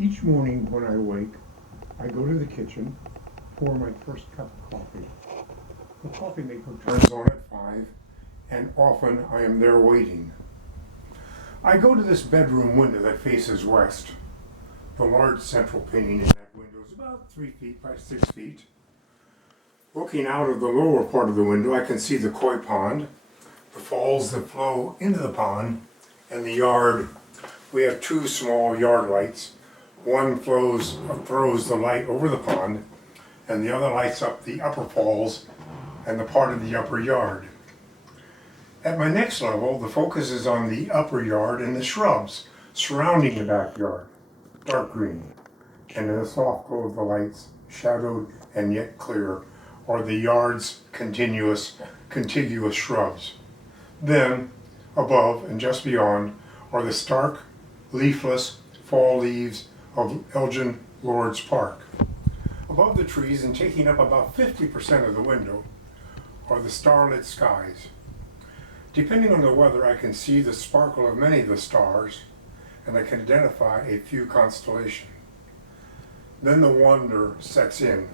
Each morning when I wake, I go to the kitchen, pour my first cup of coffee. The coffee maker turns on at 5, and often I am there waiting. I go to this bedroom window that faces west. The large central painting in that window is about 3 feet by 6 feet. Looking out of the lower part of the window, I can see the koi pond, the falls that flow into the pond, and the yard. We have 2 small yard lights. One throws the light over the pond, and the other lights up the upper falls and the part of the upper yard. At my next level, the focus is on the upper yard and the shrubs surrounding the backyard, dark green, and in the soft glow of the lights, shadowed and yet clear, are the yard's contiguous shrubs. Then, above and just beyond, are the stark, leafless fall leaves of Elgin Lord's Park. Above the trees and taking up about 50% of the window are the starlit skies. Depending on the weather, I can see the sparkle of many of the stars, and I can identify a few constellations. Then the wonder sets in.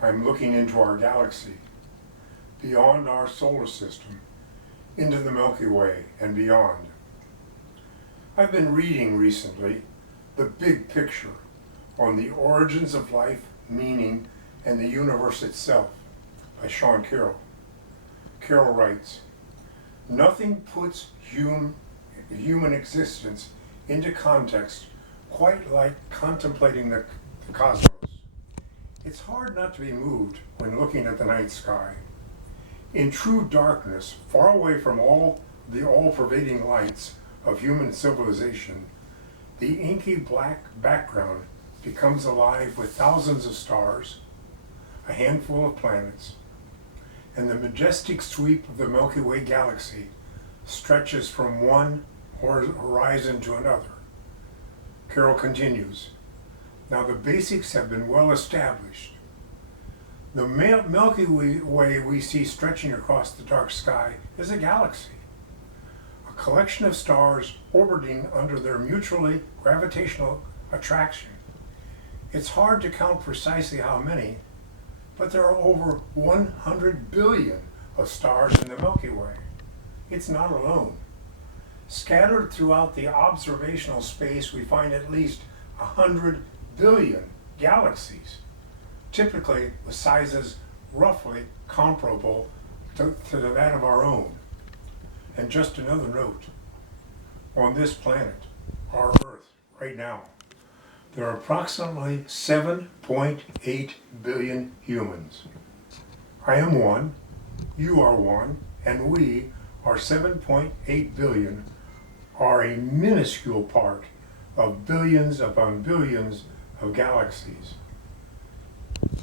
I'm looking into our galaxy, beyond our solar system, into the Milky Way and beyond. I've been reading recently The Big Picture on the Origins of Life, Meaning, and the Universe Itself by Sean Carroll. Carroll writes, "Nothing puts human existence into context quite like contemplating the cosmos. It's hard not to be moved when looking at the night sky. In true darkness, far away from all the all-pervading lights of human civilization, the inky black background becomes alive with thousands of stars, a handful of planets, and the majestic sweep of the Milky Way galaxy stretches from one horizon to another." Carroll continues, "Now the basics have been well established. The Milky Way we see stretching across the dark sky is a galaxy, a collection of stars orbiting under their mutually gravitational attraction. It's hard to count precisely how many, but there are over 100 billion of stars in the Milky Way. It's not alone. Scattered throughout the observational space, we find at least 100 billion galaxies, typically with sizes roughly comparable to that of our own. And just another note, on this planet, our Earth, right now, there are approximately 7.8 billion humans. I am one, you are one, and we are 7.8 billion, are a minuscule part of billions upon billions of galaxies."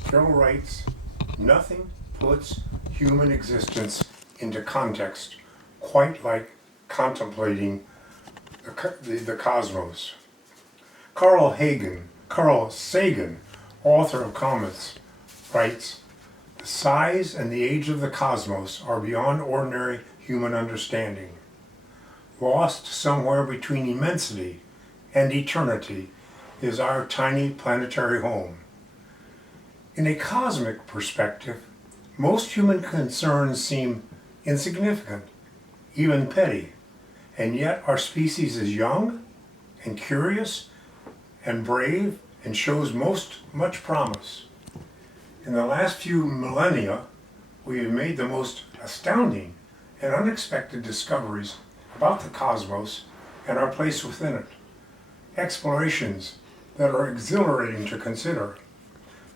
Carroll writes, "Nothing puts human existence into context quite like contemplating the cosmos." Carl Sagan, author of Comets, writes, "The size and the age of the cosmos are beyond ordinary human understanding. Lost somewhere between immensity and eternity is our tiny planetary home. In a cosmic perspective, most human concerns seem insignificant, even petty, and yet our species is young and curious and brave and shows much promise. In the last few millennia, we have made the most astounding and unexpected discoveries about the cosmos and our place within it. Explorations that are exhilarating to consider.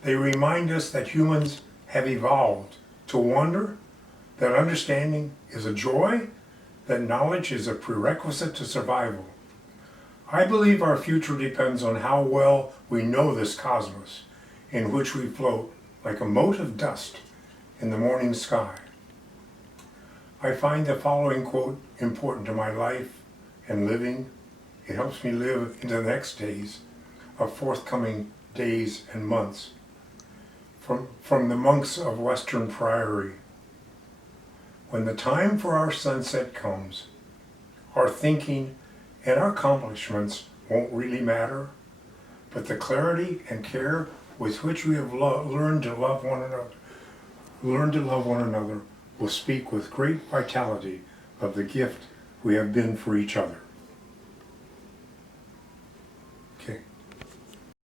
They remind us that humans have evolved to wonder, that understanding is a joy, that knowledge is a prerequisite to survival. I believe our future depends on how well we know this cosmos, in which we float like a mote of dust in the morning sky." I find the following quote important to my life and living. It helps me live into the next days of forthcoming days and months. From the monks of Western Priory. "When the time for our sunset comes, our thinking and our accomplishments won't really matter. but the clarity and care with which we have learned to love one another will speak with great vitality of the gift we have been for each other.